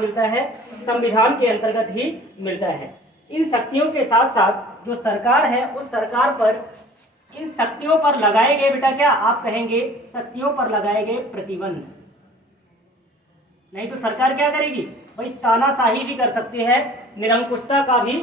मिलता है, संविधान के अंतर्गत ही मिलता है। इन शक्तियों के साथ साथ जो सरकार है उस सरकार पर इन शक्तियों पर लगाए गए, बेटा क्या आप कहेंगे, शक्तियों पर लगाए गए प्रतिबंध। नहीं तो सरकार क्या करेगी भाई, तानाशाही भी कर सकती है, निरंकुशता का भी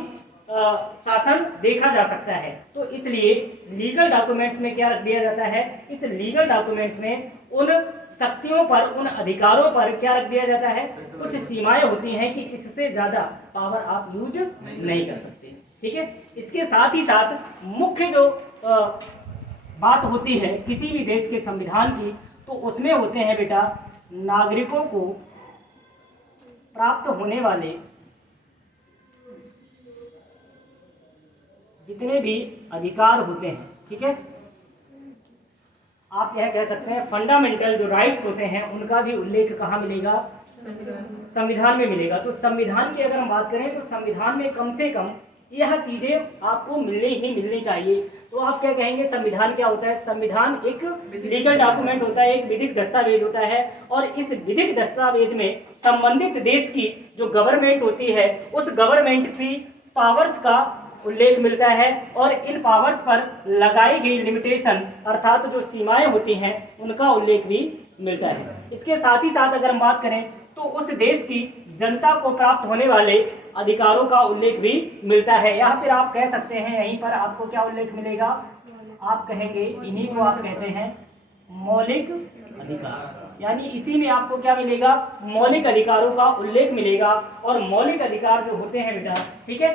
शासन देखा जा सकता है। तो इसलिए लीगल डॉक्यूमेंट्स में क्या रख दिया जाता है, इस लीगल डॉक्यूमेंट्स में उन शक्तियों पर, उन अधिकारों पर क्या रख दिया जाता है, कुछ सीमाएं होती हैं कि इससे ज्यादा पावर आप यूज नहीं कर सकते। ठीक है, इसके साथ ही साथ मुख्य जो बात होती है किसी भी देश के संविधान की, तो उसमें होते हैं बेटा नागरिकों को प्राप्त होने वाले जितने भी अधिकार होते हैं। ठीक है, आप यह कह सकते हैं फंडामेंटल जो राइट्स होते हैं उनका भी उल्लेख कहाँ मिलेगा, संविधान में मिलेगा। तो संविधान की अगर हम बात करें तो संविधान में कम से कम यह चीजें आपको मिलनी ही मिलनी चाहिए। तो आप क्या कहेंगे, संविधान क्या होता है, संविधान एक लीगल डॉक्यूमेंट होता है, एक विधिक दस्तावेज होता है, और इस विधिक दस्तावेज में संबंधित देश की जो गवर्नमेंट होती है उस गवर्नमेंट की पावर्स का उल्लेख मिलता है, और इन पावर्स पर लगाई गई लिमिटेशन अर्थात जो सीमाएं होती हैं उनका उल्लेख भी मिलता है। इसके साथ ही साथ अगर हम बात करें तो उस देश की जनता को प्राप्त होने वाले अधिकारों का उल्लेख भी मिलता है, या फिर आप कह सकते हैं यहीं पर आपको क्या उल्लेख मिलेगा, आप कहेंगे इन्हीं को आप कहते हैं मौलिक अधिकार, यानी इसी में आपको क्या मिलेगा, मौलिक अधिकारों का उल्लेख मिलेगा। और मौलिक अधिकार जो होते हैं बेटा, ठीक है,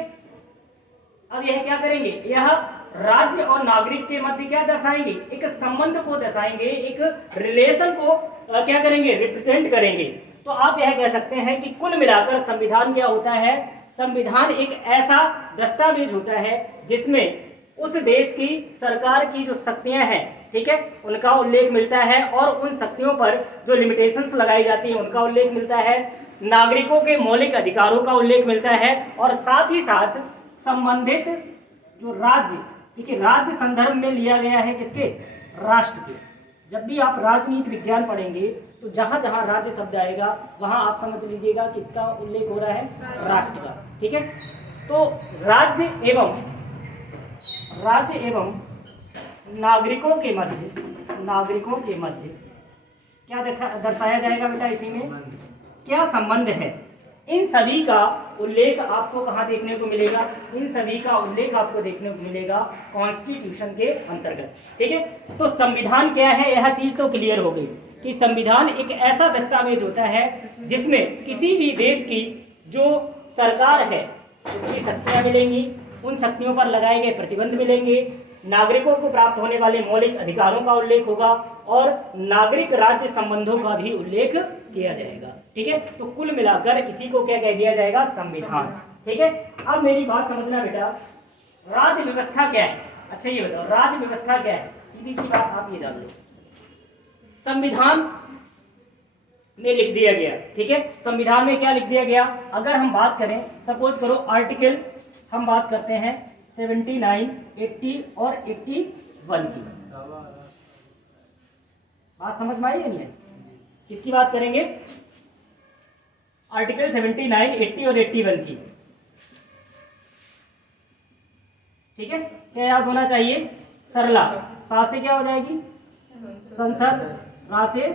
अब यह क्या करेंगे, यह राज्य और नागरिक के मध्य क्या दर्शाएंगे, एक संबंध को दर्शाएंगे, एक रिलेशन को क्या करेंगे, रिप्रेजेंट करेंगे। तो आप यह कह सकते हैं कि कुल मिलाकर संविधान क्या होता है, संविधान एक ऐसा दस्तावेज होता है जिसमें उस देश की सरकार की जो शक्तियां हैं, ठीक है, उनका उल्लेख मिलता है, और उन शक्तियों पर जो लिमिटेशंस लगाई जाती हैं उनका उल्लेख मिलता है, नागरिकों के मौलिक अधिकारों का उल्लेख मिलता है, और साथ ही साथ संबंधित जो राज्य, ठीक है, राज्य संदर्भ में लिया गया है किसके, राष्ट्र के। जब भी आप राजनीति विज्ञान पढ़ेंगे तो जहां जहां राज्य शब्द आएगा वहां आप समझ लीजिएगा किसका उल्लेख हो रहा है, राष्ट्र का। ठीक है, तो राज्य एवं नागरिकों के मध्य क्या दर्शाया जाएगा बेटा, इसी में क्या संबंध है, इन सभी का उल्लेख आपको कहाँ देखने को मिलेगा, इन सभी का उल्लेख आपको देखने को मिलेगा कॉन्स्टिट्यूशन के अंतर्गत। ठीक है, तो संविधान क्या है, यह चीज तो क्लियर हो गई कि संविधान एक ऐसा दस्तावेज होता है जिसमें किसी भी देश की जो सरकार है उसकी शक्तियां मिलेंगी, उन शक्तियों पर लगाए गए प्रतिबंध मिलेंगे, नागरिकों को प्राप्त होने वाले मौलिक अधिकारों का उल्लेख होगा, और नागरिक राज्य संबंधों का भी उल्लेख किया जाएगा। ठीक है, तो कुल मिलाकर इसी को क्या कह दिया जाएगा, संविधान। ठीक है, अब मेरी बात समझना बेटा, राज्य व्यवस्था क्या है। अच्छा ये बताओ राज्य व्यवस्था क्या है, सीधी सी बात आप ये जान लो, संविधान में लिख दिया गया। ठीक है, संविधान में क्या लिख दिया गया, अगर हम बात करें सपोज करो आर्टिकल हम बात करते हैं 79, 80 और 81 की, बात समझ में आई या नहीं है, किसकी बात करेंगे, आर्टिकल 79, 80 और 81 की। ठीक है, क्या याद होना चाहिए, सरला, सा से क्या हो जाएगी, संसद, रा से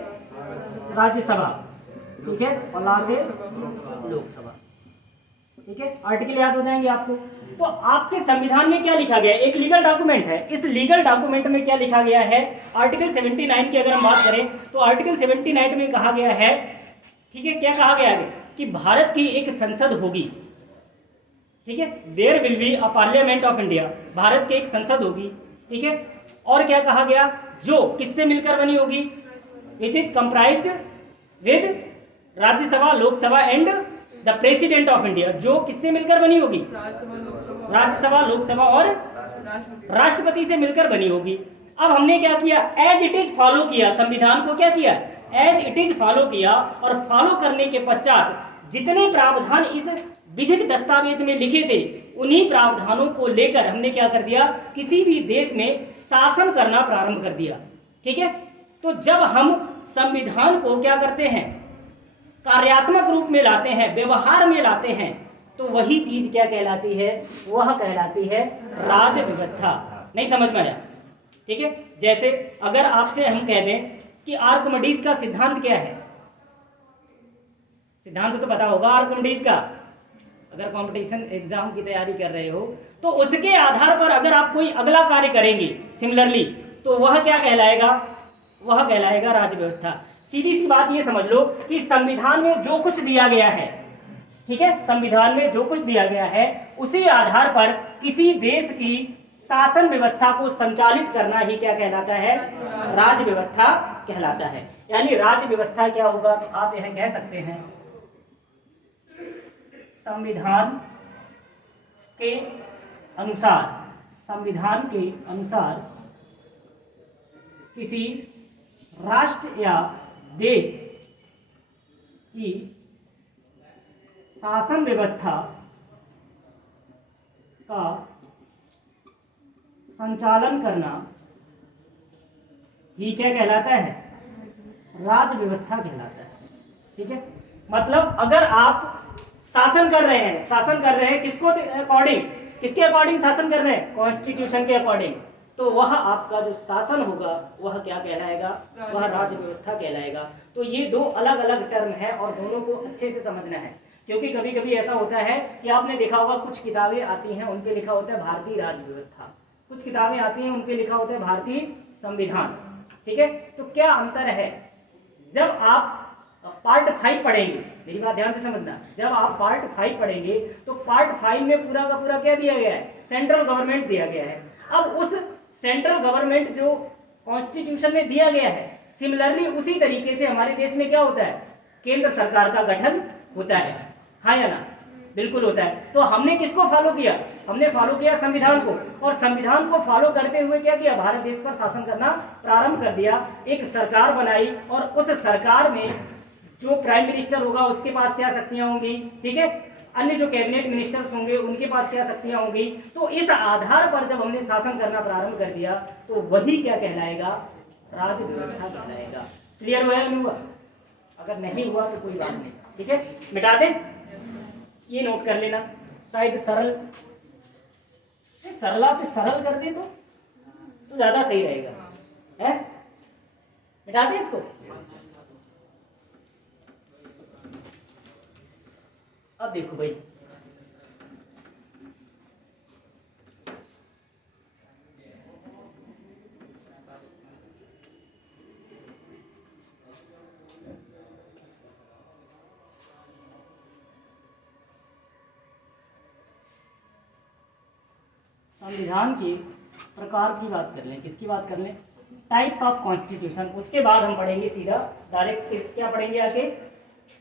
राज्यसभा, ठीक है, और ला से लोकसभा। ठीक है, आर्टिकल याद हो जाएंगे आपको। तो आपके संविधान में क्या लिखा गया है, एक लीगल डॉक्यूमेंट है, इस लीगल डॉक्यूमेंट में क्या लिखा गया है, आर्टिकल 79 की अगर हम बात करें तो आर्टिकल 79 में कहा गया है, ठीक है, क्या कहा गया है कि भारत की एक संसद होगी। ठीक है, there will be a parliament of India, Bharat की एक संसद होगी। ठीक है, और क्या कहा गया, जो किससे मिलकर बनी होगी, which is comprised with Rajya Sabha, Lok Sabha and the president of India, जो किससे मिलकर बनी होगी, राज्यसभा, लोकसभा और राष्ट्रपति से मिलकर बनी होगी। अब हमने क्या किया, एज इट इज फॉलो किया, संविधान को क्या किया, एज इट इज फॉलो किया, और फॉलो करने के पश्चात जितने प्रावधान इस विधिक दस्तावेज में लिखे थे उन्हीं प्रावधानों को लेकर हमने क्या कर दिया, किसी भी देश में शासन करना प्रारंभ कर दिया। ठीक है, तो जब हम संविधान को क्या करते हैं, कार्यात्मक रूप में लाते हैं, व्यवहार में लाते हैं, तो वही चीज क्या कहलाती है? वह कहलाती है राज व्यवस्था। नहीं समझ में आया? ठीक है। जैसे अगर आपसे हम कह दें कि आर्किमिडीज का सिद्धांत क्या है, सिद्धांत तो पता होगा आर्किमिडीज का, अगर कंपटीशन एग्जाम की तैयारी कर रहे हो तो उसके आधार पर अगर आप कोई अगला कार्य करेंगे सिमिलरली, तो वह क्या कहलाएगा? वह कहलाएगा राज व्यवस्था। सीधी सी बात ये समझ लो कि संविधान में जो कुछ दिया गया है, ठीक है, संविधान में जो कुछ दिया गया है उसी आधार पर किसी देश की शासन व्यवस्था को संचालित करना ही क्या कहलाता है? राज व्यवस्था कहलाता है। यानी राज व्यवस्था क्या होगा? तो आप यह कह सकते हैं संविधान के अनुसार, संविधान के अनुसार किसी राष्ट्र या देश की शासन व्यवस्था का संचालन करना ही क्या कहलाता है? राज व्यवस्था कहलाता है। ठीक है, मतलब अगर आप शासन कर रहे हैं, शासन कर रहे हैं किसको अकॉर्डिंग, किसके अकॉर्डिंग शासन कर रहे हैं? कॉन्स्टिट्यूशन के अकॉर्डिंग, तो वह आपका जो शासन होगा वह क्या कहलाएगा? वह राज व्यवस्था कहलाएगा। तो ये दो अलग अलग टर्म है और दोनों को अच्छे से समझना है, क्योंकि कभी कभी ऐसा होता है कि आपने देखा होगा कुछ किताबें आती हैं उन पे लिखा होता है भारतीय राज व्यवस्था, कुछ किताबें आती हैं उन पे लिखा होता है भारतीय संविधान। ठीक है, तो क्या अंतर है? जब आप पार्ट 5 पढ़ेंगे, मेरी बात ध्यान से समझना, जब आप पार्ट 5 पढ़ेंगे तो पार्ट 5 में पूरा का पूरा क्या दिया गया है? सेंट्रल गवर्नमेंट दिया गया है। अब उस सेंट्रल गवर्नमेंट जो कॉन्स्टिट्यूशन में दिया गया है, सिमिलरली उसी तरीके से हमारे देश में क्या होता है? केंद्र सरकार का गठन होता है, हाँ या ना? बिल्कुल होता है। तो हमने किसको फॉलो किया? हमने फॉलो किया संविधान को, और संविधान को फॉलो करते हुए क्या किया? भारत देश पर शासन करना प्रारंभ कर दिया, एक सरकार बनाई, और उस सरकार में जो प्राइम मिनिस्टर होगा उसके पास क्या शक्तियां होंगी, ठीक है, अन्य जो कैबिनेट मिनिस्टर्स होंगे उनके पास क्या शक्तियां होंगी। तो इस आधार पर जब हमने शासन करना प्रारंभ कर दिया तो वही क्या कहलाएगा? राज व्यवस्था कहलाएगा। क्लियर हुआ या नहीं हुआ? अगर नहीं हुआ तो कोई बात नहीं, ठीक है, मिटा दें, ये नोट कर लेना, शायद सरला से सरल कर दे तो ज्यादा सही रहेगा, है? मिटा दें इसको। अब देखो भाई, संविधान के प्रकार की बात कर लें, किसकी बात कर लें? Types of constitution. उसके बाद हम पढ़ेंगे सीधा डायरेक्ट क्या पढ़ेंगे? आगे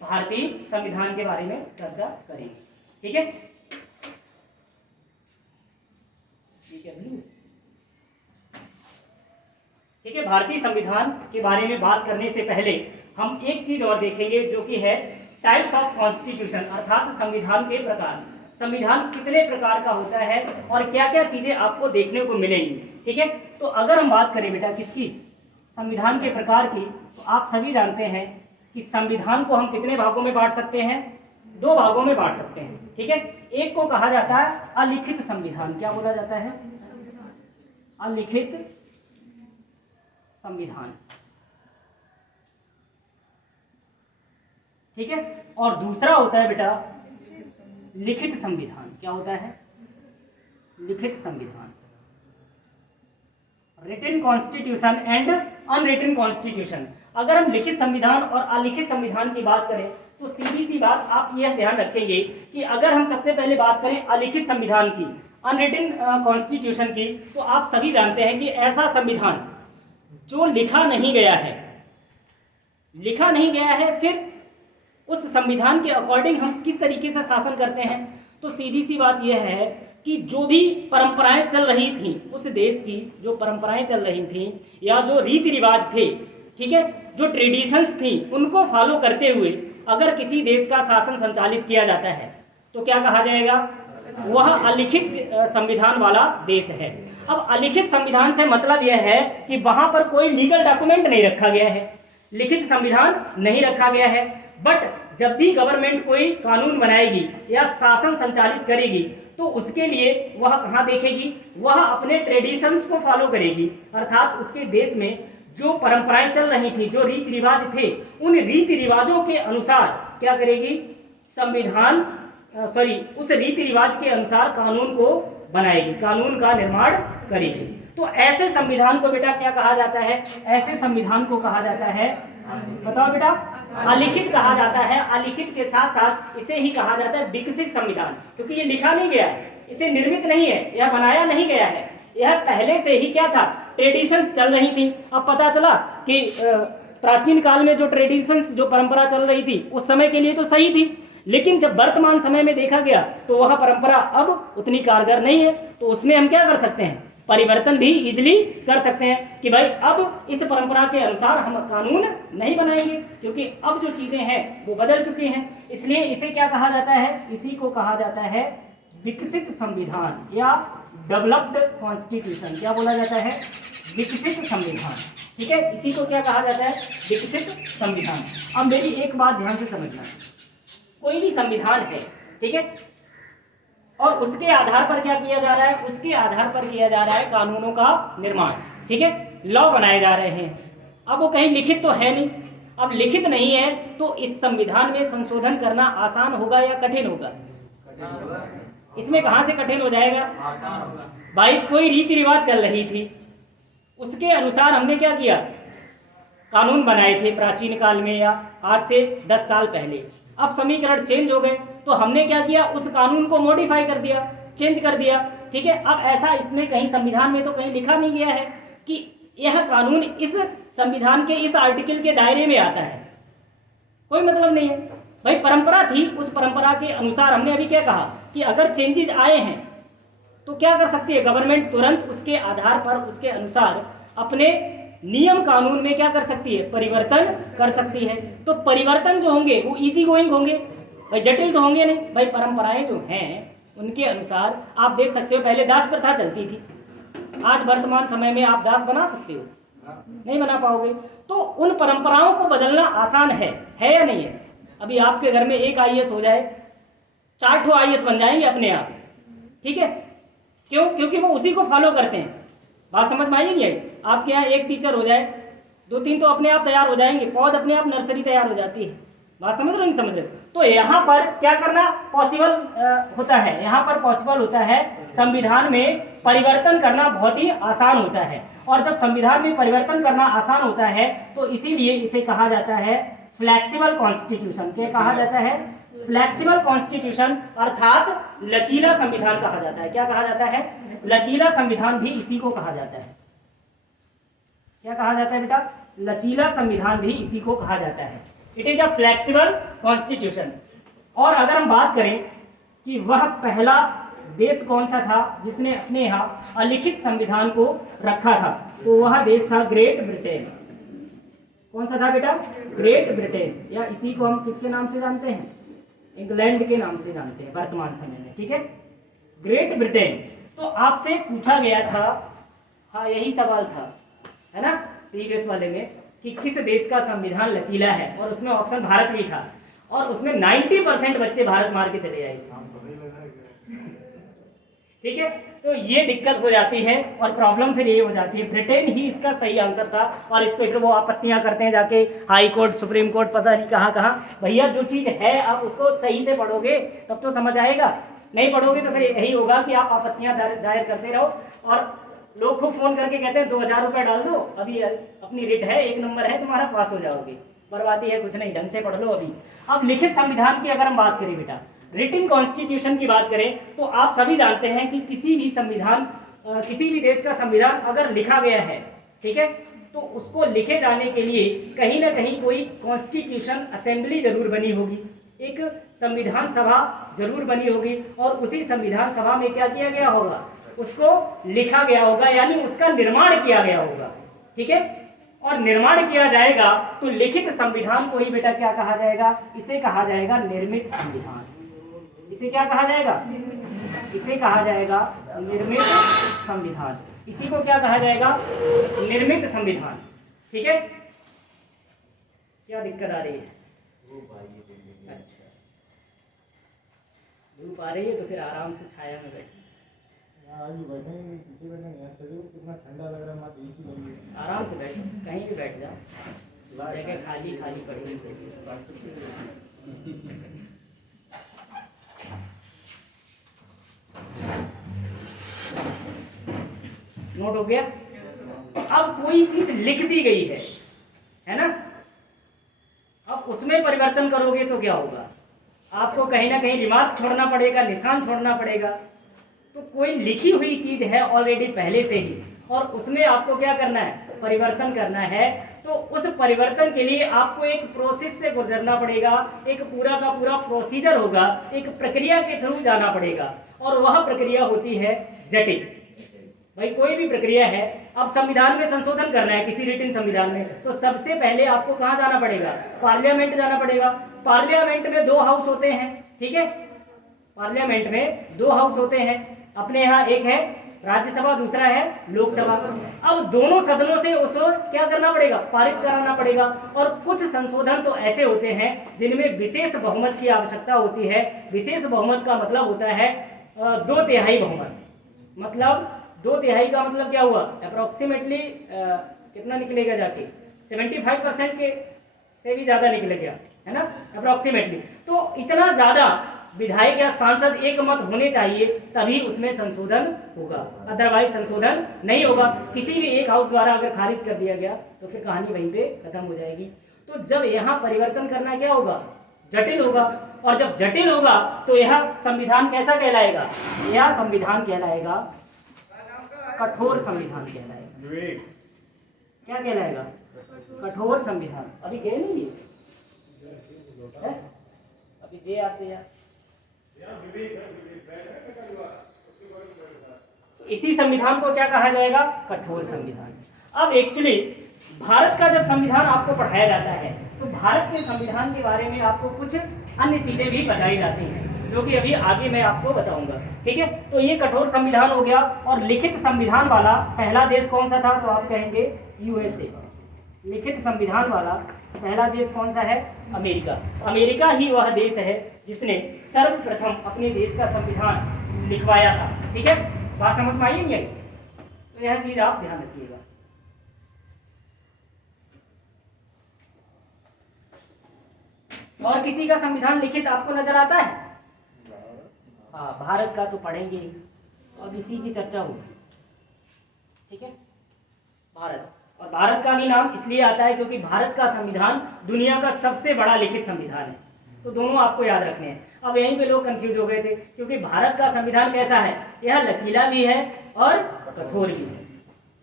भारतीय संविधान के बारे में चर्चा करेंगे, ठीक है? ठीक है, भारतीय संविधान के बारे में बात करने से पहले हम एक चीज और देखेंगे जो कि है टाइप्स ऑफ कॉन्स्टिट्यूशन, अर्थात संविधान के प्रकार। संविधान कितने प्रकार का होता है और क्या क्या चीजें आपको देखने को मिलेंगी, ठीक है? तो अगर हम बात करें बेटा किसकी? संविधान के प्रकार की, तो आप सभी जानते हैं कि संविधान को हम कितने भागों में बांट सकते हैं? 2 भागों में बांट सकते हैं, ठीक है? एक को कहा जाता है अलिखित संविधान। क्या बोला जाता है? अलिखित संविधान, ठीक है? और दूसरा होता है बेटा लिखित संविधान। क्या होता है? लिखित संविधान, written constitution and unwritten constitution. अगर हम लिखित संविधान और अलिखित संविधान की बात करें तो सीधी सी बात आप यह ध्यान रखेंगे कि अगर हम सबसे पहले बात करें अलिखित संविधान की, अनरिटन कॉन्स्टिट्यूशन की, तो आप सभी जानते हैं कि ऐसा संविधान जो लिखा नहीं गया है, लिखा नहीं गया है, फिर उस संविधान के अकॉर्डिंग हम किस तरीके से शासन करते हैं। तो सीधी सी बात यह है कि जो भी परंपराएं चल रही थी उस देश की, जो परंपराएं चल रही थी या जो रीति रिवाज थे, ठीक है, जो ट्रेडिशंस थी, उनको फॉलो करते हुए अगर किसी देश का शासन संचालित किया जाता है तो क्या कहा जाएगा? वह अलिखित संविधान वाला देश है। अब अलिखित संविधान से मतलब यह है कि वहां पर कोई लीगल डॉक्यूमेंट नहीं रखा गया है, लिखित संविधान नहीं रखा गया है। बट जब भी गवर्नमेंट कोई कानून बनाएगी या शासन संचालित करेगी तो उसके लिए वह कहाँ देखेगी, वह अपने ट्रेडिशंस को फॉलो करेगी, अर्थात उसके देश में जो परंपराएं चल रही थी, जो रीति रिवाज थे, उन रीति रिवाजों के अनुसार क्या करेगी, उस रीति रिवाज के अनुसार कानून को बनाएगी, कानून का निर्माण करेगी। तो ऐसे संविधान को बेटा क्या कहा जाता है, ऐसे संविधान को कहा जाता है, बताओ बेटा, अलिखित कहा जाता है। अलिखित के साथ साथ इसे ही कहा जाता है विकसित संविधान, क्योंकि ये लिखा नहीं गया है, इसे निर्मित नहीं है, यह बनाया नहीं गया है, यह पहले से ही क्या था, ट्रेडिशंस चल रही थी। अब पता चला कि प्राचीन काल में जो ट्रेडिशंस, जो परंपरा चल रही थी उस समय के लिए तो सही थी, लेकिन जब वर्तमान समय में देखा गया तो वह परंपरा अब उतनी कारगर नहीं है। तो उसमें हम क्या कर सकते हैं, परिवर्तन भी इजीली कर सकते हैं कि भाई अब इस परंपरा के अनुसार हम कानून नहीं बनाएंगे, क्योंकि अब जो चीजें हैं वो बदल चुकी हैं। इसलिए इसे क्या कहा जाता है, इसी को कहा जाता है विकसित संविधान या डेवलप्ड कॉन्स्टिट्यूशन। क्या बोला जाता है, विकसित संविधान। ठीक है, इसी को क्या कहा जाता है, विकसित संविधान। अब मेरी एक बात ध्यान से समझना, कोई भी संविधान है, ठीक है, और उसके आधार पर क्या किया जा रहा है, उसके आधार पर किया जा रहा है कानूनों का निर्माण। ठीक है, लॉ बनाए जा रहे हैं। अब वो कहीं लिखित तो है नहीं, अब लिखित नहीं है तो इस संविधान में संशोधन करना आसान होगा या कठिन होगा? इसमें कहां से कठिन हो जाएगा भाई, कोई रीति रिवाज चल रही थी, उसके अनुसार हमने क्या किया, कानून बनाए थे प्राचीन काल में या आज से 10 साल पहले। अब समीकरण चेंज हो गए तो हमने क्या किया, उस कानून को मॉडिफाई कर दिया, चेंज कर दिया। ठीक है, अब ऐसा इसमें कहीं संविधान में तो कहीं लिखा नहीं गया है कि यह कानून इस संविधान के इस आर्टिकल के दायरे में आता है, कोई मतलब नहीं है भाई। परंपरा थी, उस परंपरा के अनुसार हमने अभी क्या कहा कि अगर चेंजेस आए हैं तो क्या कर सकती है गवर्नमेंट, तुरंत उसके आधार पर, उसके अनुसार अपने नियम कानून में क्या कर सकती है, परिवर्तन कर सकती है। तो परिवर्तन जो होंगे वो इजी गोइंग होंगे भाई, जटिल तो होंगे नहीं भाई। परंपराएं जो हैं उनके अनुसार आप देख सकते हो, पहले दास प्रथा चलती थी, आज वर्तमान समय में आप दास बना सकते हो, नहीं बना पाओगे। तो उन परंपराओं को बदलना आसान है या नहीं है? अभी आपके घर में एक आईएएस हो जाए, 4 ठो आईएएस बन जाएंगे अपने आप। ठीक है, क्यों? क्योंकि वो उसी को फॉलो करते हैं। बात समझ में आई नहीं आई? आपके यहाँ एक टीचर हो जाए, 2-3 तो अपने आप तैयार हो जाएंगे, पौध अपने आप नर्सरी तैयार हो जाती है। बात समझ रहे हो नहीं समझ रहे? तो यहाँ पर क्या करना पॉसिबल होता है, यहाँ पर पॉसिबल होता है, संविधान में परिवर्तन करना बहुत ही आसान होता है। और जब संविधान में परिवर्तन करना आसान होता है तो इसीलिए इसे कहा जाता है फ्लैक्सिबल कॉन्स्टिट्यूशन। क्या कहा जाता है? फ्लैक्सिबल कॉन्स्टिट्यूशन, अर्थात लचीला संविधान कहा जाता है। क्या कहा जाता है? लचीला संविधान भी इसी को कहा जाता है। क्या कहा जाता है बेटा? लचीला संविधान भी इसी को कहा जाता है। It is a flexible constitution. और अगर हम बात करें कि वह पहला देश कौन सा था जिसने अपने यहाँ अलिखित संविधान को रखा था, तो वह देश था ग्रेट ब्रिटेन। कौन सा था बेटा? ग्रेट ब्रिटेन, या इसी को हम किसके नाम से जानते हैं? इंग्लैंड के नाम से जानते हैं वर्तमान समय में। ठीक है, ग्रेट ब्रिटेन। तो आपसे पूछा गया था, हाँ यही सवाल था, है ना, प्रीवियस वाले में, कि किस देश का संविधान लचीला है, और उसमें ऑप्शन भारत भी था, और उसमें 90% बच्चे भारत मार के चले आए। ठीक है, तो ये दिक्कत हो जाती है और प्रॉब्लम फिर ये हो जाती है, ब्रिटेन ही इसका सही आंसर था। और इस पे फिर वो आपत्तियां करते हैं जाके हाई कोर्ट, सुप्रीम कोर्ट, पता नहीं कहाँ कहाँ। भैया जो चीज़ है आप उसको सही से पढ़ोगे तब तो समझ आएगा, नहीं पढ़ोगे तो फिर यही होगा कि आप आपत्तियां दायर करते रहो। और लोग खूब फोन करके कहते हैं 2000 रुपये डाल दो, अभी अपनी रिट है, 1 नंबर है, तुम्हारा पास हो जाओगे। बर्बादी है, कुछ नहीं, ढंग से पढ़ लो अभी। अब लिखित संविधान की अगर हम बात करें बेटा, रिटन कॉन्स्टिट्यूशन की बात करें, तो आप सभी जानते हैं कि किसी भी संविधान, किसी भी देश का संविधान अगर लिखा गया है, ठीक है, तो उसको लिखे जाने के लिए कहीं ना कहीं कोई कॉन्स्टिट्यूशन असेंबली जरूर बनी होगी, एक संविधान सभा जरूर बनी होगी, और उसी संविधान सभा में क्या किया गया होगा? उसको लिखा गया होगा, यानी उसका निर्माण किया गया होगा। ठीक है, और निर्माण किया जाएगा तो लिखित संविधान को ही बेटा क्या कहा जाएगा? इसे कहा जाएगा निर्मित संविधान। इसे क्या कहा जाएगा? इसे कहा जाएगा निर्मित संविधान। इसी को क्या कहा जाएगा? निर्मित संविधान। ठीक है, क्या दिक्कत आ रही है? अच्छा, धूप आ रही है तो फिर आराम से छाया में बैठे। पीछे बैठे कितना ठंडा लग रहा है, मत एसी लगी है। आराम से बैठो, कहीं भी बैठ जाओ, जगह खाली खाली पड़ी है। नोट हो गया? अब कोई चीज लिख दी गई है ना, अब उसमें परिवर्तन करोगे तो क्या होगा? आपको कहीं ना कहीं रिमार्क छोड़ना पड़ेगा, निशान छोड़ना पड़ेगा। तो कोई लिखी हुई चीज है ऑलरेडी पहले से ही, और उसमें आपको क्या करना है? परिवर्तन करना है। तो उस परिवर्तन के लिए आपको एक प्रोसेस से गुजरना पड़ेगा, एक पूरा का पूरा प्रोसीजर होगा, एक प्रक्रिया के थ्रू जाना पड़ेगा, और वह प्रक्रिया होती है जटिल। भाई कोई भी प्रक्रिया है, अब संविधान में संशोधन करना है किसी रिटिन संविधान में, तो सबसे पहले आपको कहाँ जाना पड़ेगा? पार्लियामेंट जाना पड़ेगा। पार्लियामेंट में 2 हाउस होते हैं, ठीक है, पार्लियामेंट में 2 हाउस होते हैं। अपने यहाँ एक है राज्यसभा, दूसरा है लोकसभा। अब दोनों सदनों से उसको क्या करना पड़ेगा? पारित कराना पड़ेगा। और कुछ संशोधन तो ऐसे होते हैं जिनमें विशेष बहुमत की आवश्यकता होती है। विशेष बहुमत का मतलब होता है 2/3 बहुमत। मतलब 2/3 का मतलब क्या हुआ? अप्रोक्सीमेटली कितना निकलेगा जाके? 75% के से भी ज्यादा निकलेगा, है ना, अप्रोक्सीमेटली। तो इतना ज्यादा विधायक या सांसद एक मत होने चाहिए, तभी उसमें संशोधन होगा, अदरवाइज संशोधन नहीं होगा। किसी भी एक हाउस द्वारा अगर खारिज कर दिया गया तो फिर कहानी वहीं पे खत्म हो जाएगी। तो जब यहाँ परिवर्तन करना क्या होगा? जटिल होगा। और जब जटिल होगा तो यह संविधान कैसा कहलाएगा? यह संविधान कहलाएगा कठोर संविधान कहलाएगा। क्या कहलाएगा? कठोर संविधान। अभी गए नहीं है? अभी दे आते यार। तो इसी संविधान को क्या कहा जाएगा? कठोर संविधान। अब एक्चुअली भारत का जब संविधान आपको पढ़ाया जाता है तो भारत के संविधान के बारे में आपको कुछ अन्य चीजें भी बताई जाती हैं, जो कि अभी आगे मैं आपको बताऊंगा, ठीक है। तो ये कठोर संविधान हो गया। और लिखित संविधान वाला पहला देश कौन सा था? तो आप कहेंगे यूएसए। लिखित संविधान वाला पहला देश कौन सा है? अमेरिका। अमेरिका ही वह देश है जिसने सर्वप्रथम अपने देश का संविधान लिखवाया था, ठीक है। बात समझ में आई नहीं आई? तो यह चीज आप ध्यान रखिएगा। और किसी का संविधान लिखित आपको नजर आता है? हाँ, भारत का तो पढ़ेंगे ही, अब इसी की चर्चा होगी, ठीक है। भारत, और भारत का भी नाम इसलिए आता है क्योंकि भारत का संविधान दुनिया का सबसे बड़ा लिखित संविधान है। तो दोनों आपको याद रखने हैं। अब यहीं पे लोग कंफ्यूज हो गए थे, क्योंकि भारत का संविधान कैसा है? यह लचीला भी है और कठोर भी है,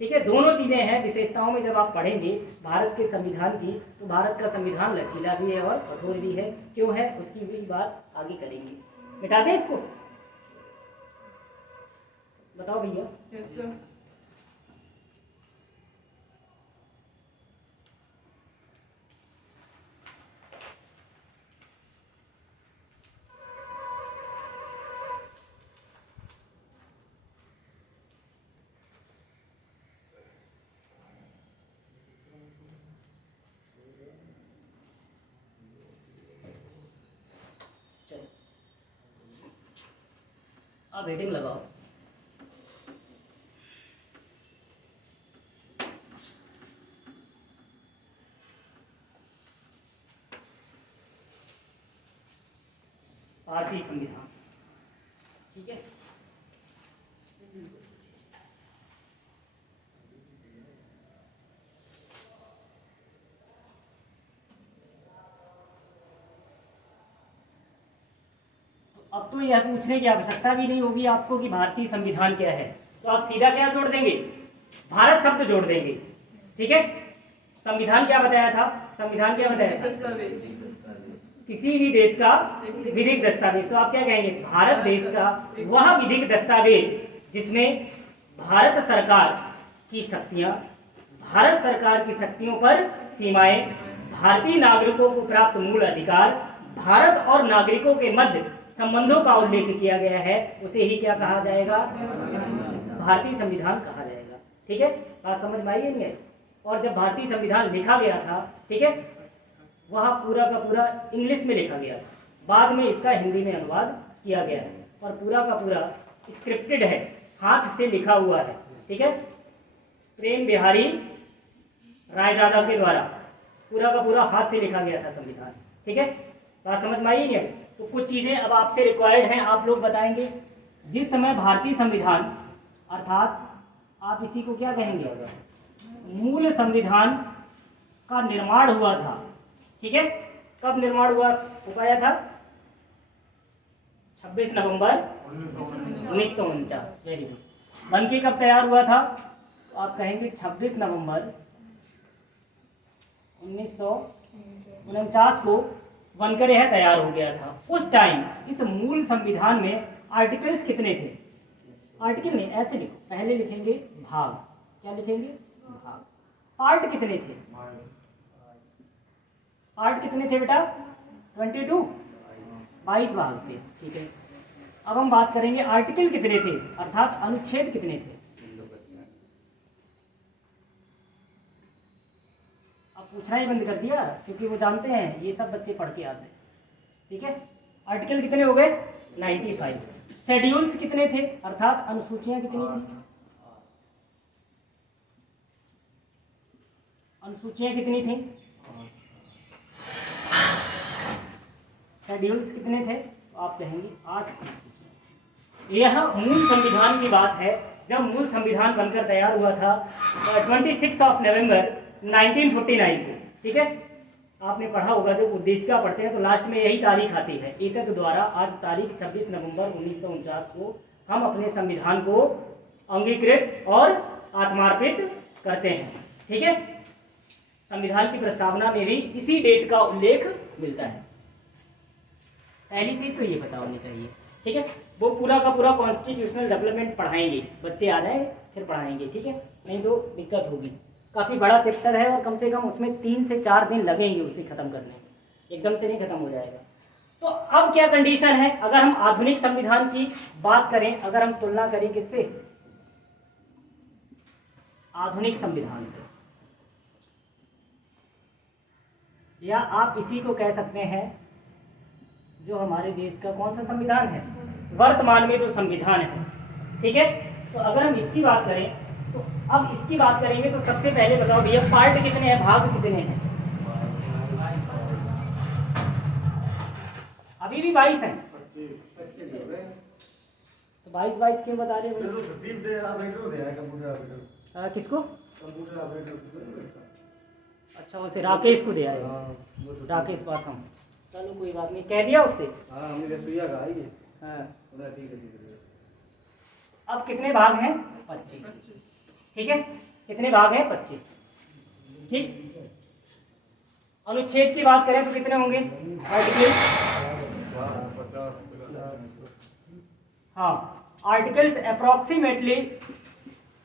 ठीक है। दोनों चीजें हैं। विशेषताओं में जब आप पढ़ेंगे भारत के संविधान की, तो भारत का संविधान लचीला भी है और कठोर भी है। क्यों है उसकी भी बात आगे करेंगे। मिटा दें इसको? बताओ भैया। Yes, sir. चलो अब हेडिंग लगाओ। भारतीय संविधान, ठीक है। अब तो यह पूछने की आवश्यकता भी नहीं होगी आपको कि भारतीय संविधान क्या है। तो आप सीधा क्या जोड़ देंगे? भारत शब्द जोड़ देंगे, ठीक है। संविधान क्या बताया था? संविधान क्या बताया था? दस्तावेज। किसी भी देश का विधिक दस्तावेज। तो आप क्या कहेंगे? भारत देश का वह विधिक दस्तावेज जिसमें भारत सरकार की शक्तियां, भारत सरकार की शक्तियों पर सीमाएं, भारतीय नागरिकों को प्राप्त मूल अधिकार, भारत और नागरिकों के मध्य संबंधों का उल्लेख किया गया है, उसे ही क्या कहा जाएगा? भारतीय संविधान कहा जाएगा, ठीक है। बात समझ में आई है नहीं आई? और जब भारतीय संविधान लिखा गया था, ठीक है, वह पूरा का पूरा इंग्लिश में लिखा गया था। बाद में इसका हिंदी में अनुवाद किया गया है और पूरा का पूरा स्क्रिप्टेड है, हाथ से लिखा हुआ है। ठीक है, प्रेम बिहारी रायजादा के द्वारा पूरा का पूरा हाथ से लिखा गया था संविधान। ठीक है, बात समझ में आई नहीं? तो कुछ चीज़ें अब आपसे रिक्वायर्ड हैं, आप लोग बताएंगे। जिस समय भारतीय संविधान अर्थात आप इसी को क्या कहेंगे, मूल संविधान का निर्माण हुआ था। ठीक है, कब निर्माण हुआ हो पाया था? 26 नवंबर 1949। Very good. बन के कब तैयार हुआ था? तो आप कहेंगे 26 नवंबर 1949 को बनकर यह तैयार हो गया था। उस टाइम इस मूल संविधान में आर्टिकल्स कितने थे? आर्टिकल नहीं, ऐसे लिखो, पहले लिखेंगे भाग। क्या लिखेंगे? भाग। पार्ट कितने थे? पार्ट कितने थे बेटा? 22 भाग थे। ठीक है, अब हम बात करेंगे आर्टिकल कितने थे, अर्थात अनुच्छेद कितने थे। अब पूछना ही बंद कर दिया क्योंकि वो जानते हैं, ये सब बच्चे पढ़ के आते हैं। ठीक है, आर्टिकल कितने हो गए? 95। शेड्यूल्स कितने थे, अर्थात अनुसूचियां कितनी थी? अनुसूचियां कितनी थी? शेड्यूल्स कितने थे? तो आप कहेंगे 8 अनुसूचियां। यह मूल संविधान की बात है। जब मूल संविधान बनकर तैयार हुआ था 26 नवंबर 1949 को। ठीक है, आपने पढ़ा होगा, जब उद्देशिका पढ़ते हैं तो लास्ट में यही तारीख आती है। एतद द्वारा आज तारीख 26 नवंबर 1949 को हम अपने संविधान को अंगीकृत और आत्मार्पित करते हैं। ठीक है, संविधान की प्रस्तावना में भी इसी डेट का उल्लेख मिलता है। पहली चीज तो ये पता होनी चाहिए। ठीक है, वो पूरा का पूरा कॉन्स्टिट्यूशनल डेवलपमेंट पढ़ाएंगे, बच्चे आ जाए फिर पढ़ाएंगे। ठीक है, नहीं तो दिक्कत होगी। काफ़ी बड़ा चैप्टर है और कम से कम उसमें 3 से 4 दिन लगेंगे उसे ख़त्म करने में, एकदम से नहीं ख़त्म हो जाएगा। तो अब क्या कंडीशन है, अगर हम आधुनिक संविधान की बात करें, अगर हम तुलना करें किससे? आधुनिक संविधान से, या आप इसी को कह सकते हैं जो हमारे देश का कौन सा संविधान है, वर्तमान में जो संविधान है। ठीक है, तो अगर हम इसकी बात करें तो अब इसकी बात करेंगे तो सबसे पहले बताओ भैया, पार्ट कितने हैं, भाग कितने हैं? अभी भी 22 हैं। तो 22 क्यों बता रहे हो? किसको? अच्छा, उसे राकेश को दिया है। राकेश बात हम, चलो कोई बात नहीं, कह दिया उससे। हाँ, अब कितने भाग हैं? 25। ठीक है, कितने भाग हैं? 25। ठीक, अनुच्छेद की बात करें तो कितने होंगे? आर्टिकल, हाँ, आर्टिकल्स अप्रोक्सीमेटली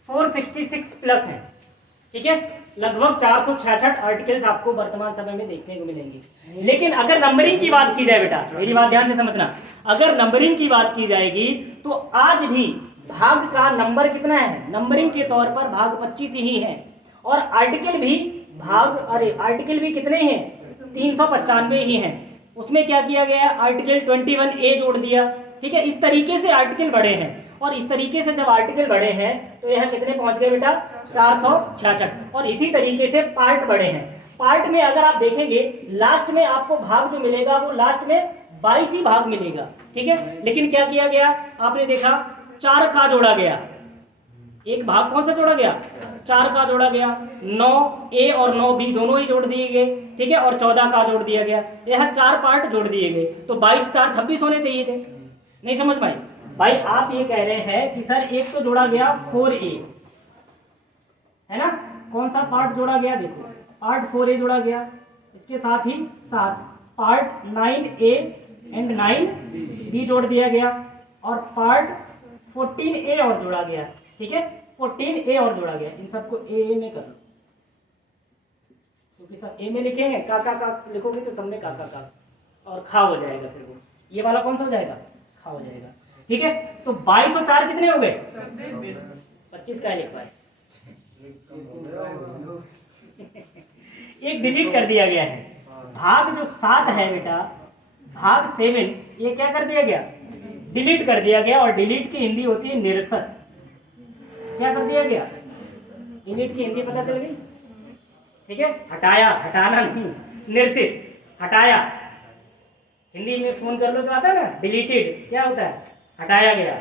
466 प्लस हैं। ठीक है, लगभग 466 आर्टिकल्स आपको वर्तमान समय में देखने को मिलेंगे। लेकिन अगर नंबरिंग की बात की जाए बेटा, मेरी बात ध्यान से समझना, अगर नंबरिंग की बात की जाएगी तो आज भी भाग का नंबर कितना है? नंबरिंग के तौर पर भाग 25 ही है। और आर्टिकल भी आर्टिकल भी कितने हैं? 395 ही हैं। उसमें क्या किया गया? आर्टिकल 21A जोड़ दिया। ठीक है, इस तरीके से आर्टिकल बढ़े हैं। और इस तरीके से जब आर्टिकल बढ़े हैं तो यह कितने पहुंच गए बेटा? 466। और इसी तरीके से पार्ट बढ़े हैं। पार्ट में अगर आप देखेंगे लास्ट में आपको भाग जो मिलेगा वो लास्ट में 22 ही भाग मिलेगा। ठीक है, लेकिन क्या किया गया? आपने देखा 4 का जोड़ा गया। एक भाग कौन सा जोड़ा गया? 4 का जोड़ा गया। 9A और 9B दोनों ही जोड़ दिए गए। ठीक है, और 14 का जोड़ दिया गया। यह 4 पार्ट जोड़ दिए गए। तो 22 4 26 होने चाहिए थे। नहीं समझ पाए भाई? आप ये कह रहे हैं कि सर एक तो जोड़ा गया 4A, है ना? कौन सा पार्ट जोड़ा गया? देखो, पार्ट 4A जोड़ा गया, इसके साथ ही साथ पार्ट 9A एंड 9B जोड़ दिया गया, और पार्ट 14A और जोड़ा गया। ठीक है, 14A और जोड़ा गया। इन सबको ए में कर लो, क्योंकि सब ए में लिखेंगे, का लिखोगे तो सब में का और खा हो जाएगा। फिर वो ये वाला कौन सा हो जाएगा? खा हो जाएगा। ठीक है, तो 22 और 4 कितने हो गए? 25 का लिख पाए। एक डिलीट कर दिया गया है। भाग जो 7 है बेटा, भाग 7, ये क्या कर दिया गया, डिलीट कर दिया गया। और डिलीट की हिंदी होती है निरसत। क्या कर दिया गया, डिलीट की हिंदी पता चल गई, ठीक है, हटाया, हटाना नहीं, निरसित, हटाया। हिंदी में फोन कर लो तो आता है ना, डिलीटेड क्या होता है, हटाया गया,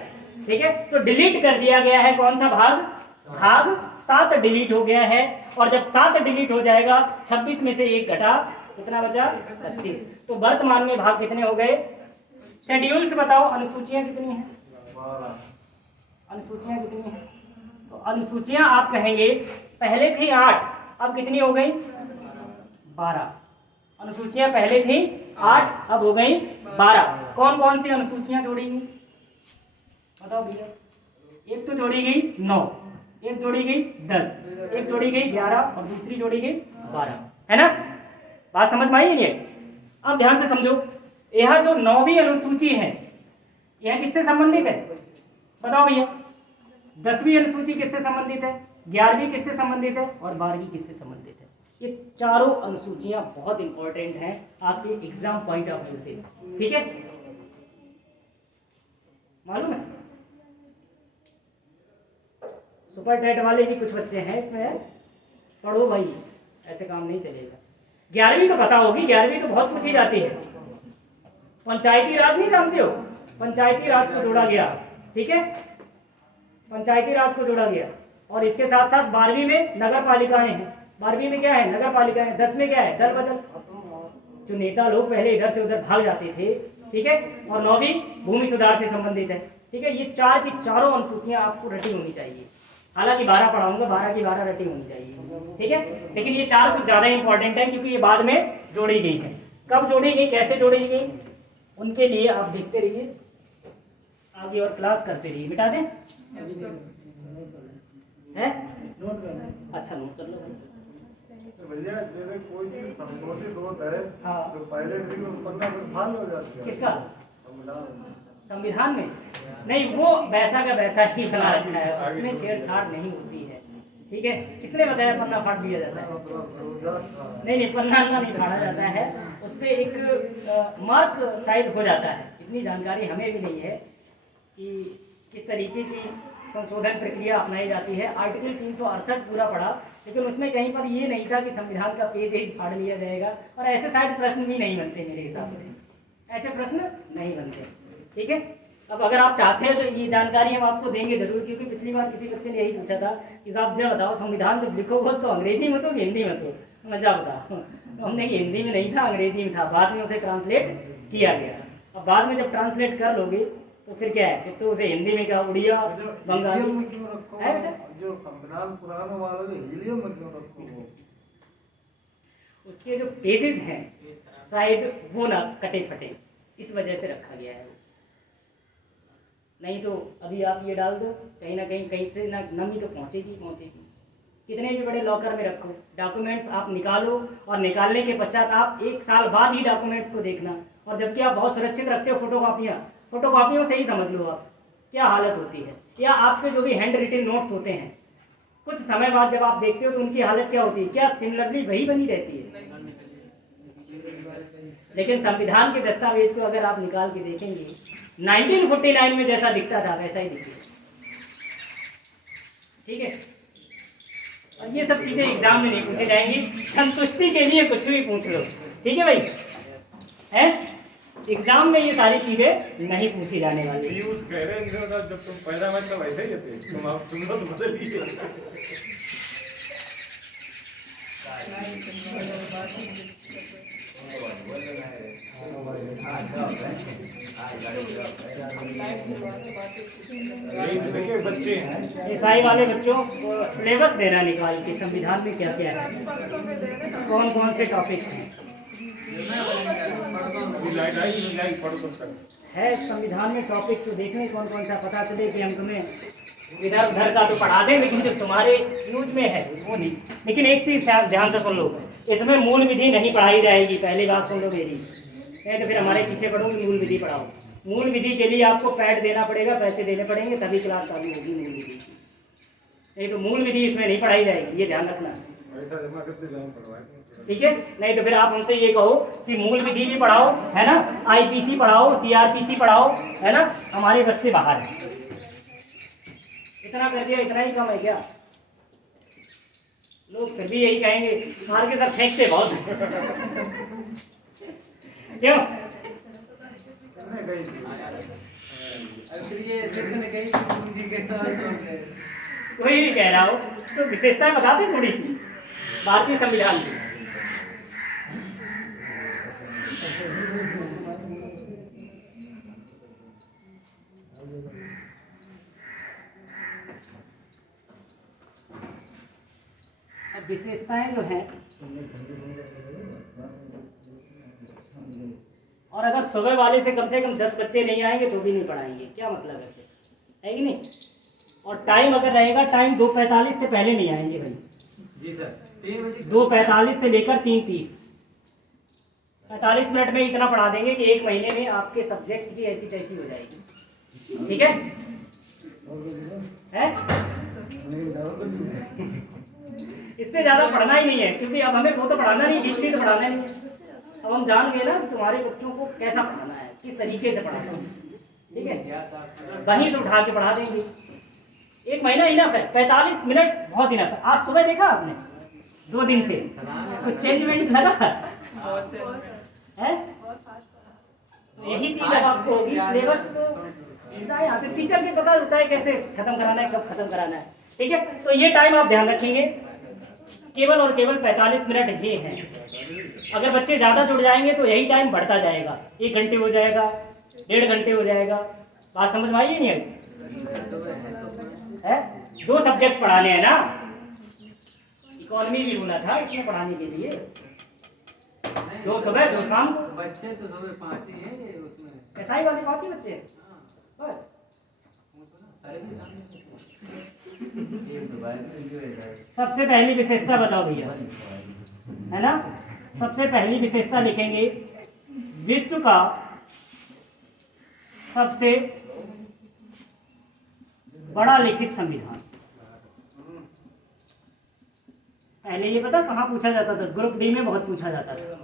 ठीक है। तो डिलीट कर दिया गया है कौन सा भाग, भाग 7 डिलीट हो गया है। और जब 7 डिलीट हो जाएगा, 26 में से 1 घटा, कितना बचा, 25। तो वर्तमान में भाग कितने हो गए, शेड्यूल से बताओ, अनुसूचियां कितनी हैं, अनुसूचियां कितनी हैं, तो अनुसूचियां आप कहेंगे पहले थी 8, अब कितनी हो गई, 12। अनुसूचियां पहले थी 8, अब हो गई 12। कौन कौन सी अनुसूचियां जोड़ी गई, बताओ भैया। एक तो जोड़ी गई 9, एक जोड़ी गई 10, एक जोड़ी गई 11 और दूसरी जोड़ी गई 12, है ना। बात समझ में आई नहीं है। अब ध्यान से समझो, यह जो 9वीं अनुसूची है, यह किससे संबंधित है, बताओ भैया। 10वीं अनुसूची किससे संबंधित है, 11वीं किससे संबंधित है और 12वीं किससे संबंधित है। ये चारों अनुसूचियां बहुत इंपॉर्टेंट हैं आपके एग्जाम पॉइंट ऑफ व्यू से, ठीक है, मालूम है। सुपर टेट वाले भी कुछ बच्चे हैं इसमें, पढ़ो भाई, ऐसे काम नहीं चलेगा। 11वीं तो पता होगी, 11वीं तो बहुत पूछी जाती है। पंचायती राज नहीं जानते हो, पंचायती राज को जोड़ा गया, ठीक है, पंचायती राज को जोड़ा गया। और इसके साथ साथ 12वीं में नगर पालिकाएं हैं, 12वीं में क्या है, नगर पालिकाएं। 10 में क्या है, दल बदल, जो नेता लोग पहले इधर से उधर भाग जाते थे, ठीक है। और 9वीं भूमि सुधार से संबंधित है, ठीक है। ये 4 की चारों अनुसूचियां आपको रटी होनी चाहिए। हालांकि 12 पढ़ाऊंगा, 12 की 12 रटी होनी चाहिए, ठीक है। लेकिन ये 4 कुछ ज़्यादा इंपॉर्टेंट है क्योंकि ये बाद में जोड़ी गई है। कब जोड़ी गई, कैसे जोड़ी गई, उनके लिए आप देखते रहिए आगे और क्लास करते रहिए। मिटा दें, है अच्छा, नोट कर लो भैया। जैसे कोई चीज संशोधित होता है, हाँ, तो पहले पन्ना फिर फाल हो जाती है। किसका, संविधान में नहीं, वो वैसा का वैसा ही बना रखा है, उसमें छेड़छाड़ नहीं होती है, ठीक है। किसने बताया पन्ना फाड़ दिया जाता है, नहीं नहीं, पन्ना नहीं फाड़ा जाता है, उस पर एक मार्क शायद हो जाता है। इतनी जानकारी हमें भी नहीं है कि किस तरीके की संशोधन प्रक्रिया अपनाई जाती है। आर्टिकल 368 पूरा पढ़ा, लेकिन उसमें कहीं पर ये नहीं था कि संविधान का पेज ही फाड़ लिया जाएगा। और ऐसे शायद प्रश्न भी नहीं बनते, मेरे हिसाब से ऐसे प्रश्न नहीं बनते, ठीक है। अब अगर आप चाहते हैं तो ये जानकारी हम आपको देंगे जरूर, क्योंकि पिछली बार किसी बच्चे ने यही पूछा था कि साहब जब बताओ संविधान जब लिखोगे तो अंग्रेजी में तो हिंदी में तो, मजा बताओ। तो हमने हिंदी में नहीं था, अंग्रेजी में था, बाद में उसे ट्रांसलेट किया गया। अब बाद में जब ट्रांसलेट कर लोगे तो फिर क्या है, तो उसे हिंदी में क्या, उड़िया, बंगाली है बेटा। जो संविधान पुराने वाले हीलियम में क्यों रखो, उसके जो पेजेस हैं शायद वो ना कटे फटे, इस वजह से रखा गया है। नहीं तो अभी आप ये डाल दो, कहीं ना कहीं से ना नमी तो पहुंचेगी पहुंचेगी। कितने भी बड़े लॉकर में रखो, डॉक्यूमेंट्स आप निकालो और निकालने के पश्चात आप 1 साल बाद ही डॉक्यूमेंट्स को देखना। और जबकि आप बहुत सुरक्षित रखते हो फोटोकॉपियों से ही समझ लो आप क्या हालत होती है। या आपके जो भी हैंड रिटन नोट्स होते हैं, कुछ समय बाद जब आप देखते हो तो उनकी हालत क्या होती है, क्या सिमिलरली वही बनी रहती है। लेकिन संविधान के दस्तावेज को अगर आप निकाल के देखेंगे, 1949 में जैसा दिखता था वैसा ही दिखेगा, ठीक है। और ये सब चीजें एग्जाम में नहीं पूछे जाएंगी, संतुष्टि के लिए कुछ भी पूछ लो, ठीक है भाई, है। एग्जाम में ये सारी चीजें नहीं पूछी जाने वाली। व्यूज कह रहे हैं जब तुम पैदा हुए तो वैसे ही थे, तुम तो बदल ही देखिए बच्चे हैं, ईसाई वाले बच्चों को सिलेबस देना निकाल के संविधान में क्या क्या है, कौन कौन से टॉपिक हैं। है संविधान में टॉपिक तो देखने कौन कौन सा, पता चले कि हम तुम्हें इधर उधर का तो पढ़ा दें, लेकिन जो तुम्हारे यूज में है वो नहीं। लेकिन एक चीज़ ध्यान से सुन लो, इसमें मूल विधि नहीं पढ़ाई जाएगी, पहली बात सुन लो मेरी, नहीं तो फिर हमारे पीछे पढ़ो कि मूल विधि पढ़ाओ। मूल विधि के लिए आपको पैड देना पड़ेगा, पैसे देने पड़ेंगे, तभी क्लास चालू होगी मूल विधि की, नहीं तो मूल विधि इसमें नहीं पढ़ाई जाएगी, ये ध्यान रखना। पैसा जमा करते जाओ पढ़वाए। ठीक है, नहीं तो फिर आप हमसे ये कहो कि मूल विधि भी पढ़ाओ, है ना, आईपीसी पढ़ाओ, सीआरपीसी पढ़ाओ, है ना, हमारे बस से बाहर है। इतना कर दिया, इतना ही कम है क्या? लोग फिर भी यही कहेंगे मार के सब फेंकते बहुत क्यों? कितने गई थी? कोई नहीं कह रहा हो, तो विशेषताएं बता दें थोड़ी सी भारतीय संविधान की। अब विशेषताएं जो हैं, और अगर सुबह वाले से कम 10 बच्चे नहीं आएंगे तो भी नहीं पढ़ाएंगे, क्या मतलब है कि नहीं? और टाइम अगर रहेगा, टाइम 2:45 से पहले नहीं आएंगे भाई जी सर, 3 बजे 2:45 से लेकर 3:30, 45 मिनट में इतना पढ़ा देंगे कि 1 महीने में आपके सब्जेक्ट की ऐसी तैसी हो जाएगी। ठीक है? इससे ज़्यादा पढ़ना ही नहीं है, क्योंकि अब हमें वो तो पढ़ाना नहीं, डीपली तो पढ़ाना नहीं है। अब हम जान गए ना तुम्हारे बच्चों को कैसा पढ़ाना है, किस तरीके से पढ़ाना है। ठीक है, वहीं से उठा के पढ़ा देंगे। 1 महीना इनफ है, 45 मिनट बहुत इनफ है। आज सुबह देखा आपने 2 दिन से कुछ चेंजमेंट लगा है? तो यही चीज अब आपको होगी। सिलेबस तो यहाँ पे टीचर के पता होता है कैसे खत्म कराना है, कब खत्म कराना है। ठीक है, तो ये टाइम आप ध्यान रखेंगे, केवल और केवल 45 मिनट ही हैं। अगर बच्चे ज़्यादा जुड़ जाएंगे तो यही टाइम बढ़ता जाएगा, 1 घंटे हो जाएगा, 1.5 घंटे हो जाएगा। बात समझ में आई नहीं आई? है 2 सब्जेक्ट पढ़ाने हैं ना, इकोनॉमी भी होना था इसमें पढ़ाने के लिए। 2 सुबह 2 शाम को। बच्चे तो सुबह 5 ही हैं ये उसमें। एसआई वाले 5 ही बच्चे हैं बस। सबसे पहली विशेषता बताओ भैया, है ना? सबसे पहली विशेषता लिखेंगे, विश्व का सबसे बड़ा लिखित संविधान। पहले ये पता कहाँ पूछा जाता था? ग्रुप डी में बहुत पूछा जाता था।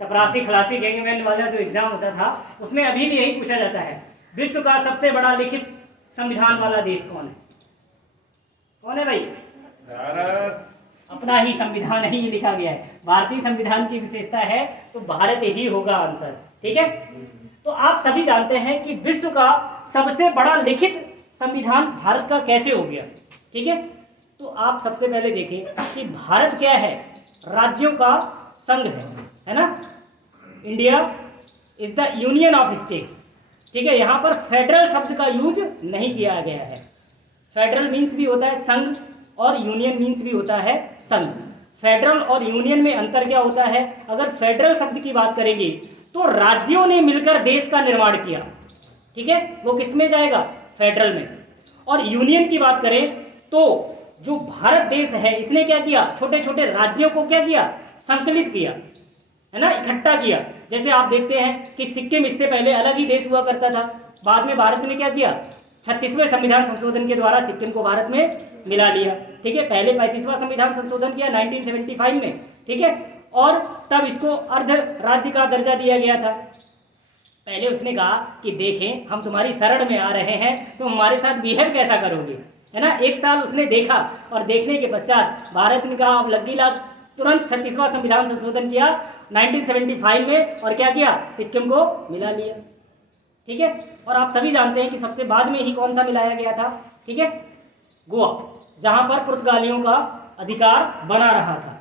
चपरासी खलासी गैंगमैन वाला जो एग्जाम होता था उसमें अभी भी यही पूछा जाता है, विश्व का सबसे बड़ा लिखित संविधान वाला देश कौन है? कौन है भाई? भारत। अपना ही संविधान ही लिखा गया है। भारतीय संविधान की विशेषता है तो भारत ही होगा आंसर। ठीक है, तो आप सभी जानते हैं कि विश्व का सबसे बड़ा लिखित संविधान भारत का कैसे हो गया। ठीक है, तो आप सबसे पहले देखें कि भारत क्या है? राज्यों का संघ है ना? India is the union of states. ठीक है, यहाँ पर फेडरल शब्द का यूज नहीं किया गया है। फेडरल मीन्स भी होता है संघ और यूनियन मीन्स भी होता है संघ। फेडरल और यूनियन में अंतर क्या होता है? अगर फेडरल शब्द की बात करेंगे तो राज्यों ने मिलकर देश का निर्माण किया। ठीक है, वो किस में जाएगा? फेडरल में। और यूनियन की बात करें तो जो भारत देश है इसने क्या किया? छोटे छोटे राज्यों को क्या किया? संकलित किया, है ना, इकट्ठा किया। जैसे आप देखते हैं कि सिक्किम इससे पहले अलग ही देश हुआ करता था, बाद में भारत ने क्या किया? 36वें संविधान संशोधन के द्वारा सिक्किम को भारत में मिला लिया। ठीक है, पहले 35वां संविधान संशोधन किया 1975 में। ठीक है, और तब इसको अर्ध राज्य का दर्जा दिया गया था। पहले उसने कहा कि देखें हम तुम्हारी शरण में आ रहे हैं, तो हमारे साथ बिहेव कैसा करोगे, है ना। 1 साल उसने देखा और देखने के पश्चात भारत ने कहा अब लग्गी लाग, तुरंत 36वां संविधान संशोधन किया 1975 में और क्या किया? सिक्किम को मिला लिया। ठीक है, और आप सभी जानते हैं कि सबसे बाद में ही कौन सा मिलाया गया था? ठीक है, गोवा, जहां पर पुर्तगालियों का अधिकार बना रहा था।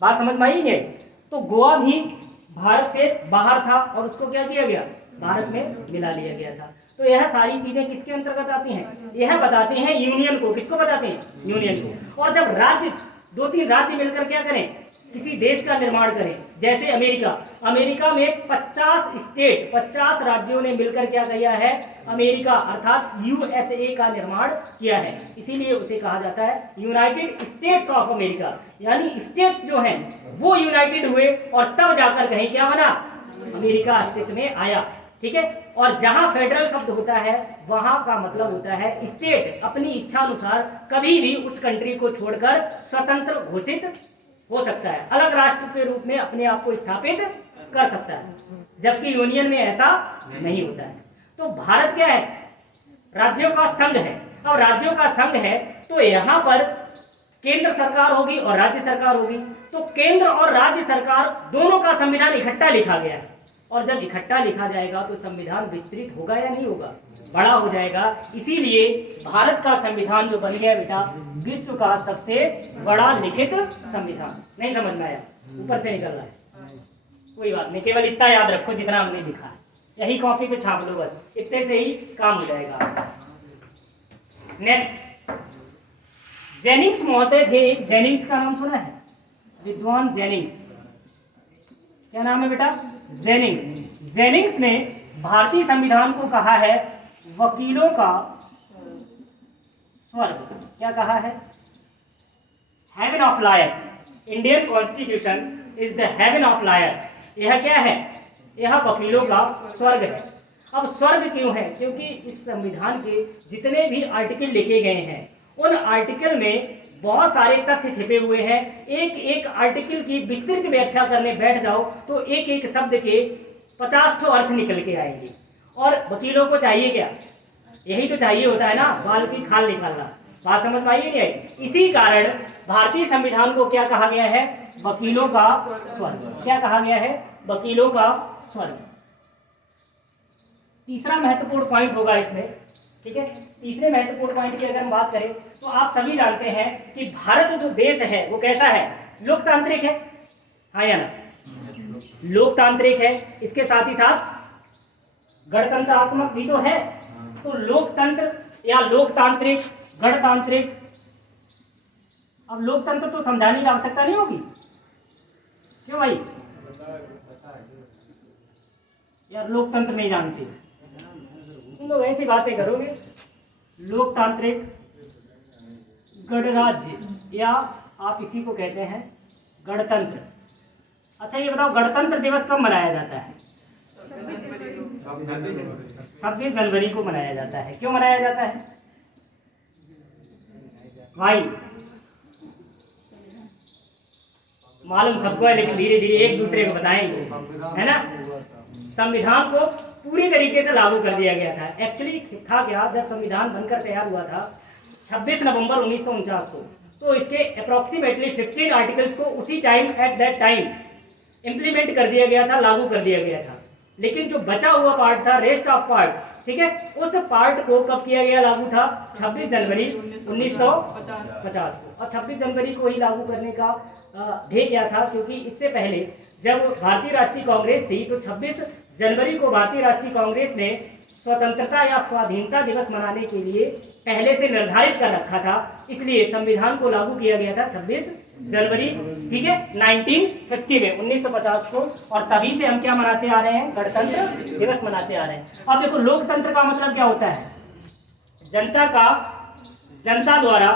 बात समझ में आई है? तो गोवा भी भारत से बाहर था और उसको क्या किया गया? भारत में मिला लिया गया था। तो यह सारी चीजें किसके अंतर्गत आती हैं? यह बताते हैं यूनियन को। किसको बताते हैं? यूनियन को। और जब राज्य 2-3 राज्य मिलकर क्या करें? किसी देश का निर्माण करें, जैसे अमेरिका में 50 स्टेट 50 राज्यों ने मिलकर क्या किया है? अमेरिका अर्थात यूएसए का निर्माण किया है। इसीलिए उसे कहा जाता है यूनाइटेड स्टेट्स ऑफ अमेरिका। यानी स्टेट्स जो हैं वो यूनाइटेड हुए और तब जाकर कहीं क्या बना? अमेरिका अस्तित्व में आया। ठीक है, और जहां फेडरल शब्द होता है वहां का मतलब होता है स्टेट अपनी इच्छा अनुसार कभी भी उस कंट्री को छोड़कर स्वतंत्र घोषित हो सकता है, अलग राष्ट्र के रूप में अपने आप को स्थापित कर सकता है, जबकि यूनियन में ऐसा नहीं होता है। तो भारत क्या है? राज्यों का संघ है। अब राज्यों का संघ है तो यहाँ पर केंद्र सरकार होगी और राज्य सरकार होगी। तो केंद्र और राज्य सरकार दोनों का संविधान इकट्ठा लिखा गया है, और जब इकट्ठा लिखा जाएगा तो संविधान विस्तृत होगा या नहीं होगा? बड़ा हो जाएगा। इसीलिए भारत का संविधान जो बन गया बेटा, विश्व का सबसे बड़ा लिखित संविधान। नहीं समझ में आया? ऊपर से निकल रहा है, कोई बात नहीं, केवल इतना याद रखो जितना हमने लिखा है, यही कॉपी पे छाप लो, बस इतने से ही काम हो जाएगा। नेक्स्ट, जेनिंग्स महोदय थे। जेनिंग्स का नाम सुना है? विद्वान जेनिंग्स। क्या नाम है बेटा? जेनिंग्स। जेनिंग्स ने भारतीय संविधान को कहा है वकीलों का स्वर्ग। क्या कहा है? Heaven of lawyers. Indian constitution is the heaven of lawyers. यह क्या है? यह वकीलों का स्वर्ग है। अब स्वर्ग क्यों है? क्योंकि इस संविधान के जितने भी आर्टिकल लिखे गए हैं उन आर्टिकल में बहुत सारे तथ्य छिपे हुए हैं। एक एक आर्टिकल की विस्तृत व्याख्या करने बैठ जाओ तो एक एक शब्द के 50 ठो अर्थ निकल के आएंगे। और वकीलों को चाहिए क्या? यही तो चाहिए होता है ना, बाल की खाल निकालना। बात समझ में आई नहीं आई? इसी कारण भारतीय संविधान को क्या कहा गया है? वकीलों का स्वर्ग। क्या कहा गया है? वकीलों का स्वर्ग। तीसरा महत्वपूर्ण पॉइंट होगा इसमें, ठीक है? तीसरे महत्वपूर्ण पॉइंट की अगर हम बात करें तो आप सभी जानते हैं कि भारत जो देश है वो कैसा है? लोकतांत्रिक है, हाँ या ना? लोकतांत्रिक है, इसके साथ ही साथ गणतंत्रात्मक भी तो है। तो लोकतंत्र या लोकतांत्रिक, गणतांत्रिक, अब लोकतंत्र तो समझाने की आवश्यकता नहीं होगी, क्यों भाई? यार लोकतंत्र नहीं जानते तुम लोग, ऐसी बातें करोगे। लोकतांत्रिक, गणराज्य, या आप इसी को कहते हैं गणतंत्र। अच्छा ये बताओ, गणतंत्र दिवस कब मनाया जाता है? 26 जनवरी को मनाया जाता है। क्यों मनाया जाता है भाई? मालूम सबको है, लेकिन धीरे धीरे एक दूसरे को बताएंगे, है ना? संविधान को पूरी तरीके से लागू कर दिया गया था। एक्चुअली था क्या, जब संविधान बनकर तैयार हुआ था 26 नवंबर 1949 को, तो इसके अप्रॉक्सीमेटली 15 आर्टिकल्स को उसी time, at that time implement कर दिया गया था, लागू कर दिया गया था। लेकिन जो बचा हुआ पार्ट था, रेस्ट ऑफ पार्ट, ठीक है, उस पार्ट को कब किया गया लागू था? 26 जनवरी 1950 को। और 26 जनवरी को ही लागू करने का ध्येय क्या था? क्योंकि इससे पहले जब भारतीय राष्ट्रीय कांग्रेस थी तो 26 जनवरी को भारतीय राष्ट्रीय कांग्रेस ने स्वतंत्रता या स्वाधीनता दिवस मनाने के लिए पहले से निर्धारित कर रखा था। इसलिए संविधान को लागू किया गया था 26 जनवरी, ठीक है, 1950 में, 1950 को। और तभी से हम क्या मनाते आ रहे हैं? गणतंत्र दिवस मनाते आ रहे हैं। अब देखो, लोकतंत्र का मतलब क्या होता है? जनता का, जनता द्वारा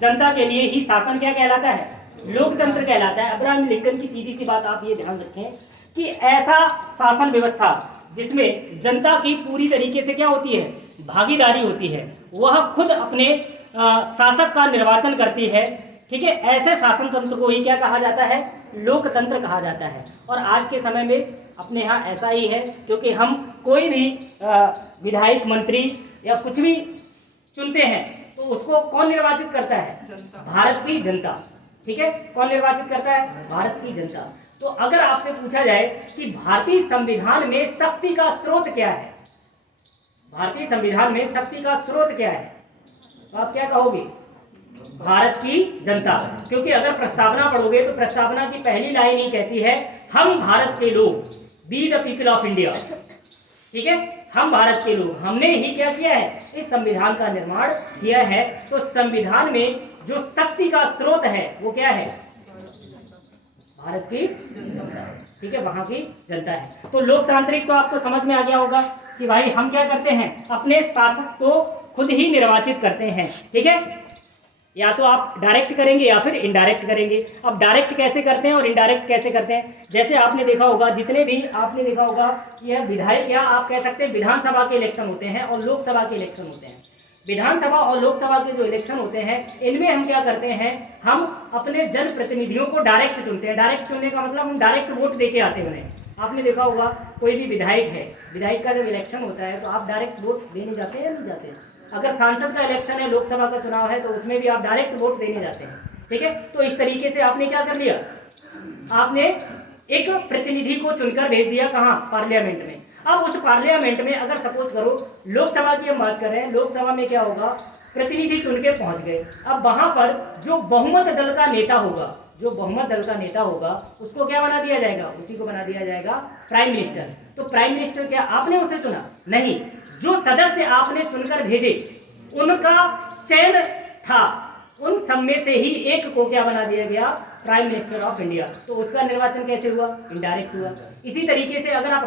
जनता के लिए ही शासन क्या कहलाता है? लोकतंत्र कहलाता है। अब्राहम लिंकन की सीधी सी बात आप ये ध्यान रखें कि ऐसा शासन व्यवस्था जिसमें जनता की पूरी तरीके से क्या होती है? भागीदारी होती है, वह खुद अपने शासक का निर्वाचन करती है, ठीक है, ऐसे शासन तंत्र को ही क्या कहा जाता है? लोकतंत्र कहा जाता है। और आज के समय में अपने यहाँ ऐसा ही है, क्योंकि हम कोई भी विधायक, मंत्री या कुछ भी चुनते हैं तो उसको कौन निर्वाचित करता है? भारत की जनता, ठीक है। कौन निर्वाचित करता है? भारत की जनता। तो अगर आपसे पूछा जाए कि भारतीय संविधान में शक्ति का स्रोत क्या है, भारतीय संविधान में शक्ति का स्रोत क्या है, तो आप क्या कहोगे? भारत की जनता। क्योंकि अगर प्रस्तावना पढ़ोगे तो प्रस्तावना की पहली लाइन ही कहती है, हम भारत के लोग, be the people of India, ठीक है, हम भारत के लोग। हमने ही क्या किया है? इस संविधान का निर्माण किया है। तो संविधान में जो शक्ति का स्रोत है वो क्या है? भारत की जनता, ठीक है, वहां की जनता है। तो लोकतांत्रिक तो आपको समझ में आ गया होगा कि भाई हम क्या करते हैं? अपने शासक को खुद ही निर्वाचित करते हैं, ठीक है। या तो आप डायरेक्ट करेंगे या फिर इनडायरेक्ट करेंगे। अब डायरेक्ट कैसे करते हैं और इनडायरेक्ट कैसे करते हैं, जैसे आपने देखा होगा, जितने भी आपने देखा होगा कि यह विधायक या आप कह सकते हैं विधानसभा के इलेक्शन होते हैं और लोकसभा के इलेक्शन होते हैं। विधानसभा और लोकसभा के जो इलेक्शन होते हैं, इनमें हम क्या करते हैं, हम अपने जनप्रतिनिधियों को डायरेक्ट चुनते हैं। डायरेक्ट चुनने का मतलब हम डायरेक्ट वोट देके आते हैं उन्हें। आपने देखा होगा कोई भी विधायक है, विधायक का जब इलेक्शन होता है तो आप डायरेक्ट वोट देने जाते हैं या नहीं जाते हैं। अगर सांसद का इलेक्शन है, लोकसभा का चुनाव है, तो उसमें भी आप डायरेक्ट वोट देने जाते हैं। ठीक है, तो इस तरीके से आपने क्या कर लिया, आपने एक प्रतिनिधि को चुनकर भेज दिया कहाँ, पार्लियामेंट में। अब उस पार्लियामेंट में अगर सपोज करो लोकसभा की हम बात कर रहे हैं, लोकसभा में क्या होगा, प्रतिनिधि चुन के पहुंच गए। अब वहां पर जो बहुमत दल का नेता होगा, जो बहुमत दल का नेता होगा, उसको क्या बना दिया जाएगा, उसी को बना दिया जाएगा प्राइम मिनिस्टर। तो प्राइम मिनिस्टर क्या आपने उसे चुना? नहीं, जो सदस्य आपने चुनकर भेजे उनका चयन था, उन सब में से ही एक को क्या बना दिया गया, प्राइम मिनिस्टर ऑफ इंडिया। तो उसका निर्वाचन कैसे हुआ, इनडायरेक्ट हुआ। इसी तरीके से अगर आप